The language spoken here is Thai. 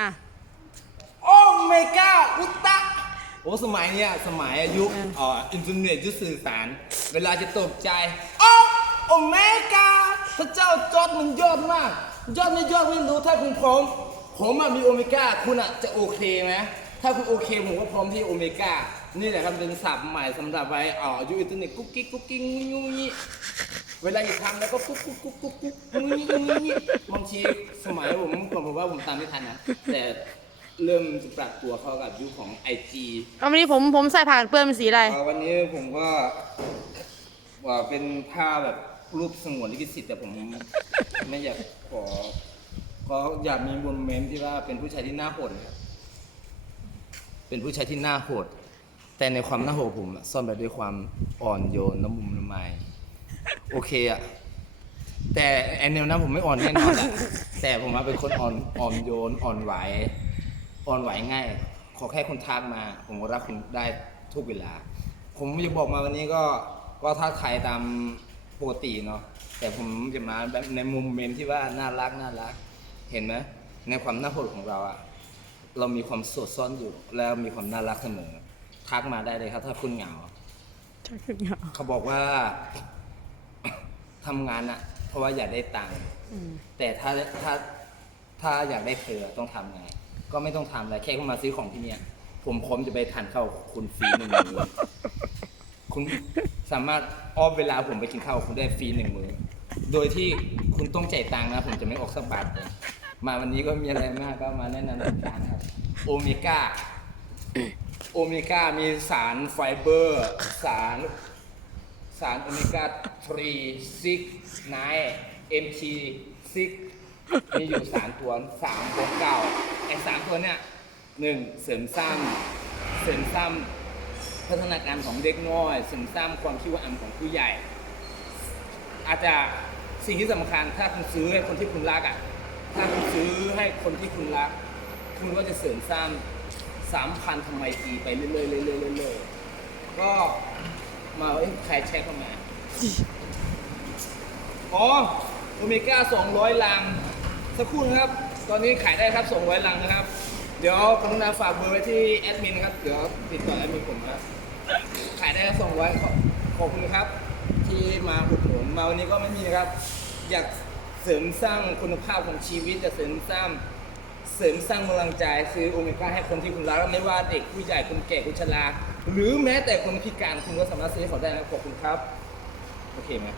อะโอ้เมกาอุตตะโอ้สมัยเนี้ยสมัยยุคเอ่ออินเทอร์เน็ตยุคสื่อสาร เวลาจะตกใจ โอ้โอเมกาพระเจ้าจอร์ดมันยอดมาก ยอดไม่ยอดไม่รู้ถ้าคุณพร้อมผมอะมีโอเมก้าคุณอะจะโอเคไหมถ้าคุณโอเคผมก็พร้อมที่โอเมก้า นี่แหละครับเป็นศัพท์ใหม่สำหรับไว้อ่อยุอินเทอร์เน็ตกุ๊กกิ๊กกุ๊กกิ๊กงุ้ยงุ้ยเวลาจะทำแล้วก็กุ๊กกุ๊กกุ๊กกุ๊กกุ๊กงุ้ยงุ้ยงุ้ยบางทีสมัยผมก่อนผมว่าผมตามไม่ทันนะแต่เริ่มจะปรับตัวเข้ากับยุคของไอจีเอาวันนี้ผมผมใส่ผ่านเปื้อนเป็นสีอะไร วันนี้ผมก็ว่าเป็นผ้าแบบรูปสงวนลิขสิทธิ์แต่ผมไม่อยากขอก็อยากมีโมเมนที่ว่าเป็นผู้ชายที่น่าโหดครับเป็นผู้ชายที่น่าโหด แต่ในความน่าโหดผมอะซ่อนไปด้วยความอ่อนโยนน้ำมุมน้ำไมโอเคอะแต่ไอนวนั้นผมไม่อ่อนแน่นอนอะแต่ผมเป็นคนอ่อนอ่อนโยนอ่อนไหว อ่อนไหวง่าย ขอแค่คนทักมา ผมก็รักคุณได้ทุกเวลา ผมจะบอกมาวันนี้ก็ก็ทักทายตามปกติเนาะแต่ผมจะมาแบบในมุมเมนที่ว่าน่ารักน่ารัก เห็นไหมในความน่าโหดของเราอะเรามีความสดซ่อนอยู่แล้วมีความน่ารักเสมอ ทักมาได้เลยครับ ถ้าคุณเหงาเขาบอกว่าทำงานอะเพราะว่าอยากได้ตังค์แต่ถ้าถ้าถ้าอยากได้เธอต้องทำไง ก็ไม่ต้องทำอะไรแค่เข้ามาซื้อของที่เนี่ย ผมพร้อมจะไปทานข้าวกับคุณฟรีหนึ่งมื้อคุณสามารถอ้อมเวลาผมไปกินข้าวกับคุณได้ฟรีหนึ่งมื้อโดยที่คุณต้องจ่ายตังค์นะ ผมจะไม่ออกสักบาทเลยมาวันนี้ก็มีอะไรมากก็มาแนะนำทุกท่านครับ โอเมก้า โอเมก้ามีสารไฟเบอร์ สารสารโอเมก้า3 6 9 MT 6มีอยู่สามตัวสามตัวเก่าไอ้สามตัวเนี่ยหนึ่งเสริมสร้างเสริมสร้างพัฒนาการของเด็กน้อย เสริมสร้างความคิดว่าอ่านของผู้ใหญ่ อาจจะสิ่งที่สำคัญถ้าคุณซื้อให้คนที่คุณรักอะถ้าคุณซื้อให้คนที่คุณรัก คุณก็จะเสริมสร้าง สามพันทำไมตีไปเรื่อยๆเรื่อยๆเรื่อยๆก็มาเอ้ยใครแชร์เข้ามา อ๋อโอเมก้า200ลัง สักครู่นะครับ ตอนนี้ขายได้ครับ200ลังนะครับ เดี๋ยวกรุณาฝากเบอร์ไว้ที่แอดมินนะครับ เดี๋ยวติดต่อแอดมินผมนะขายได้200ขอบขอบคุณครับ ที่มาอุดหนุนมาวันนี้ก็ไม่มีนะครับ อยากเสริมสร้างคุณภาพของชีวิตจะเสริมสร้าง เสริมสร้างกำลังใจซื้อโอเมก้าให้คนที่คุณรักไม่ว่าเด็กผู้ใหญ่คนแก่คนชราหรือแม้แต่คนพิการคุณก็สามารถซื้อให้เขาได้นะขอบคุณครับ โอเคไหม